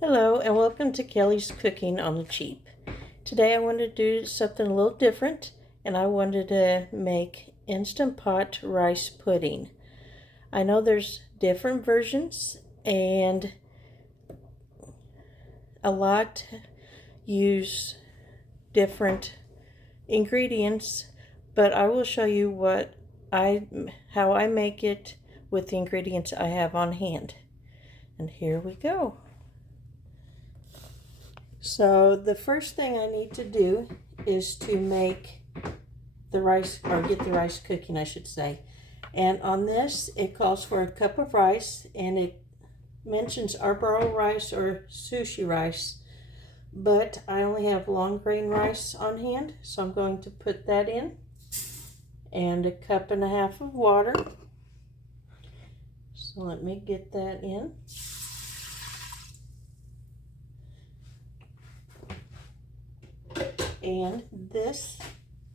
Hello and welcome to Kelly's Cooking on the Cheap. Today I wanted to do something a little different, and I wanted to make Instant Pot rice pudding. I know there's different versions and a lot use different ingredients, but I will show you how I make it with the ingredients I have on hand. And here we go. So the first thing I need to do is to make the rice, or get the rice cooking, I should say. And on this, it calls for a cup of rice, and it mentions arboro rice or sushi rice, but I only have long grain rice on hand, so I'm going to put that in, and a cup and a half of water. So let me get that in. And this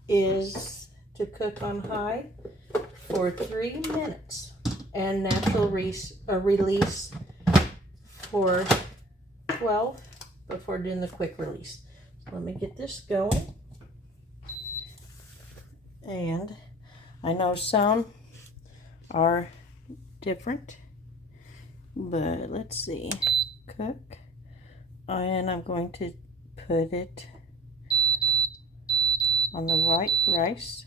is to cook on high for 3 minutes and natural release for 12 before doing the quick release. So let me get this going. And I know some are different, but let's see. Cook. And I'm going to put it on the white rice.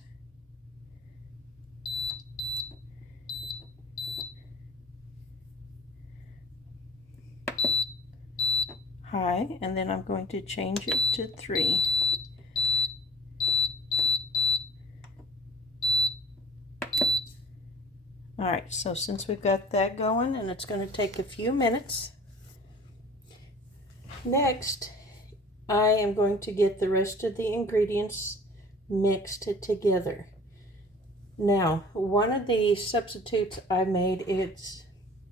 High, and then I'm going to change it to 3. Alright, so since we've got that going, and it's going to take a few minutes, next I am going to get the rest of the ingredients mixed together. Now, one of the substitutes I made, it's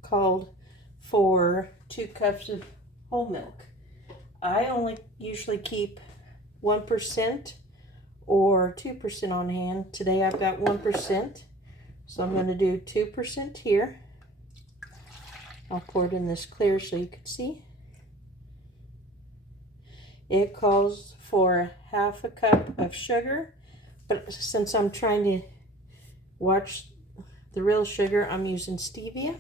called for 2 cups of whole milk. I only usually keep 1% or 2% on hand. Today I've got 1%, so I'm going to do 2% here. I'll pour it in this clear so you can see. It calls for half a cup of sugar, but since I'm trying to watch the real sugar, I'm using stevia.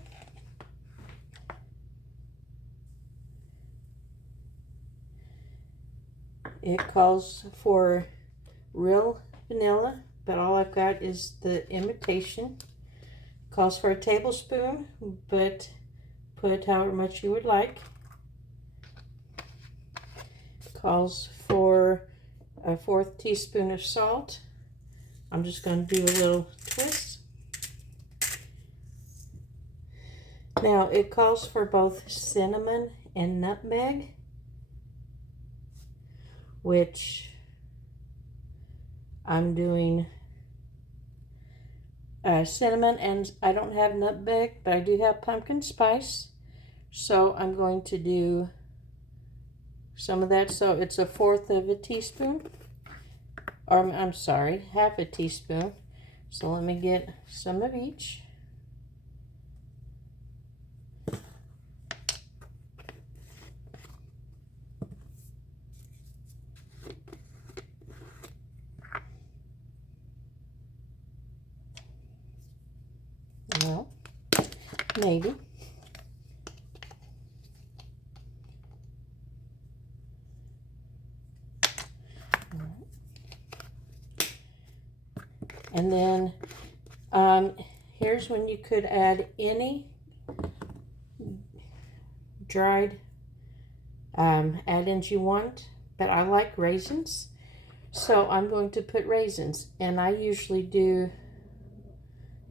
It calls for real vanilla, but all I've got is the imitation. It calls for a tablespoon, but put however much you would like. Calls for a 1/4 teaspoon of salt. I'm just going to do a little twist. Now it calls for both cinnamon and nutmeg, which I'm doing cinnamon, and I don't have nutmeg, but I do have pumpkin spice, so I'm going to do some of that. So it's 1/4 teaspoon, or I'm sorry, 1/2 teaspoon. So let me get some of each. Well, maybe. And then here's when you could add any dried add-ins you want, but I like raisins, so I'm going to put raisins, and I usually do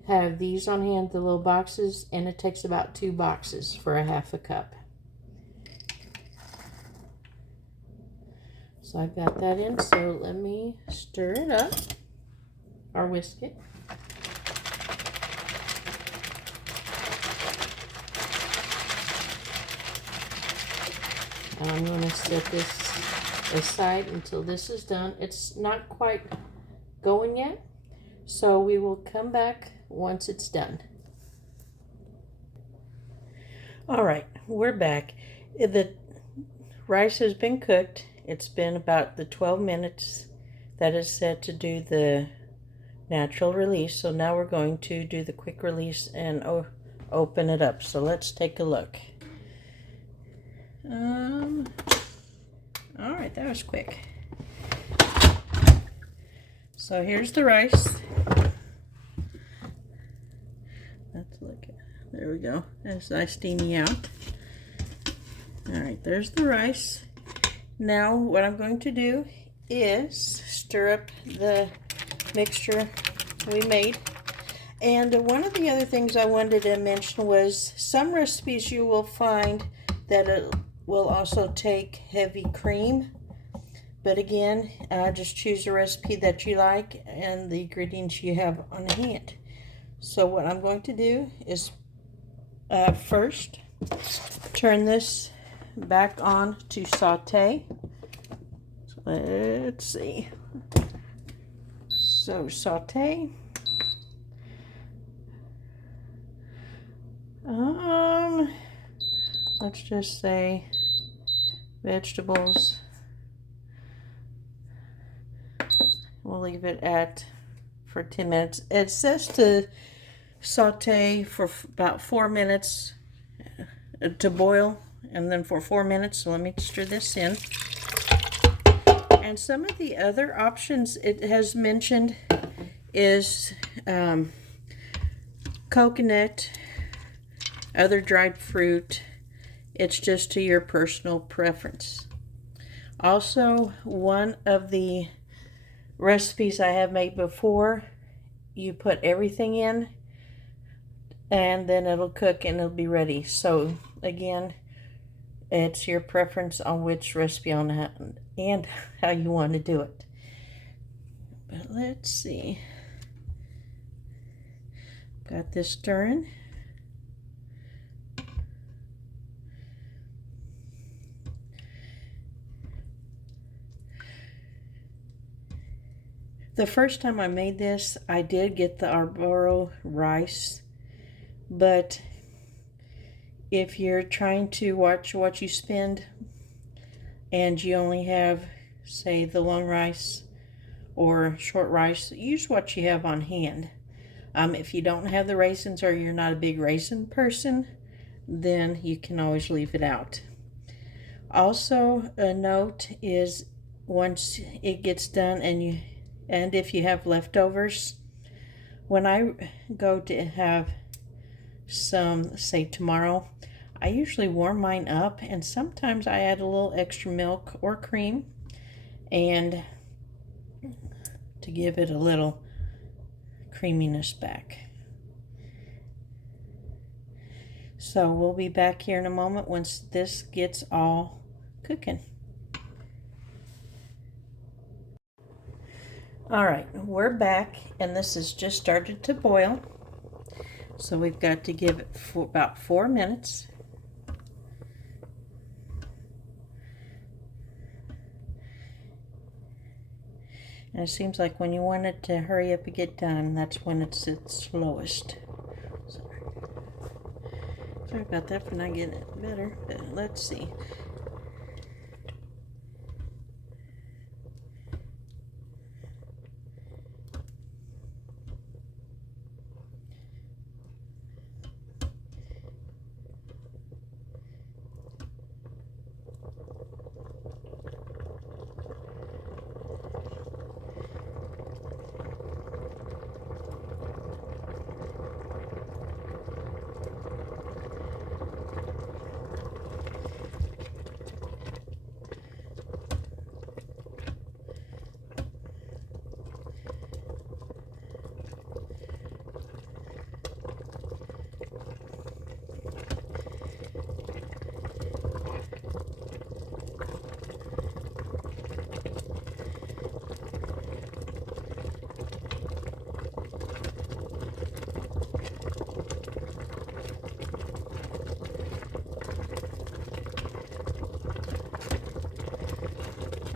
have these on hand, the little boxes, and it takes about 2 boxes for a 1/2 cup. So I've got that in, so let me stir it up, or whisk it. And I'm going to set this aside until this is done. It's not quite going yet, so we will come back once it's done. All right, we're back. The rice has been cooked. It's been about the 12 minutes that is set to do the natural release. So now we're going to do the quick release and open it up. So let's take a look. All right, that was quick. So here's the rice. Let's look at, there we go. That's nice steamy out. All right, there's the rice. Now what I'm going to do is stir up the mixture we made. And one of the other things I wanted to mention was some recipes you will find that it will also take heavy cream. But again, just choose a recipe that you like and the ingredients you have on hand. So what I'm going to do is first turn this back on to saute. So let's see. So saute. Let's just say vegetables. We'll leave it at for 10 minutes. It says to saute for about 4 minutes to boil, and then for 4 minutes. So let me stir this in. And some of the other options it has mentioned is coconut, other dried fruit. It's just to your personal preference. Also, one of the recipes I have made before, you put everything in and then it'll cook and it'll be ready. So again, it's your preference on which recipe on that and how you want to do it. But let's see. Got this stirring. The first time I made this, I did get the arboro rice, but if you're trying to watch what you spend and you only have, say, the long rice or short rice, use what you have on hand. If you don't have the raisins or you're not a big raisin person, then you can always leave it out. Also, a note is once it gets done and if you have leftovers, when I go to have some, say tomorrow, I usually warm mine up and sometimes I add a little extra milk or cream and to give it a little creaminess back. So we'll be back here in a moment once this gets all cooking. All right, we're back and this has just started to boil. So we've got to give it for about 4 minutes. And it seems like when you want it to hurry up and get done, that's when it's its slowest. Sorry about that for not getting it better, but let's see.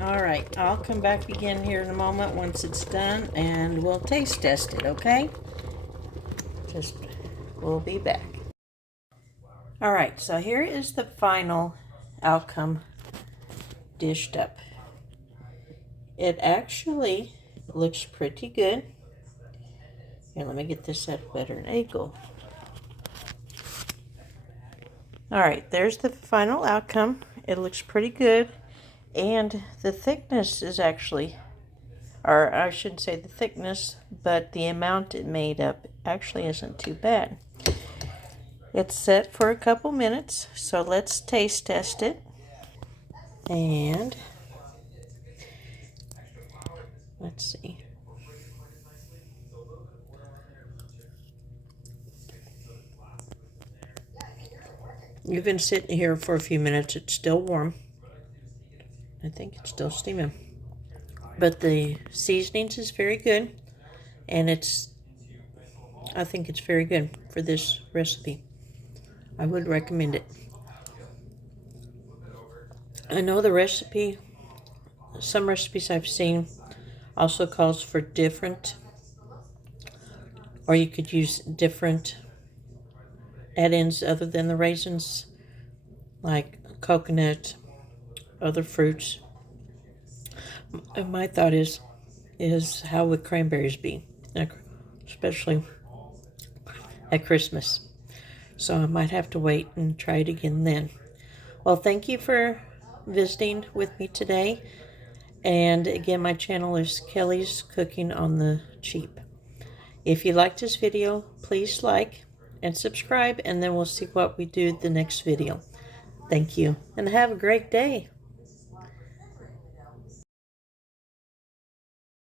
All right, I'll come back again here in a moment once it's done and we'll taste test it, okay? We'll be back. All right, so here is the final outcome dished up. It actually looks pretty good. Here, let me get this at a better angle. Alright, there's the final outcome. It looks pretty good. And the thickness is actually, or I shouldn't say the thickness, but the amount it made up actually isn't too bad. It's set for a couple minutes, so let's taste test it. And let's see. You've been sitting here for a few minutes. It's still warm. I think it's still steaming. But the seasonings is very good. And I think it's very good for this recipe. I would recommend it. I know the recipe, some recipes I've seen also calls for different, or you could use different add-ins other than the raisins, like coconut, other fruits. And my thought is how would cranberries be, especially at Christmas? So I might have to wait and try it again then. Well, thank you for visiting with me today. And again, my channel is Kelly's Cooking on the Cheap. If you liked this video, please like and subscribe, and then we'll see what we do the next video. Thank you, and have a great day.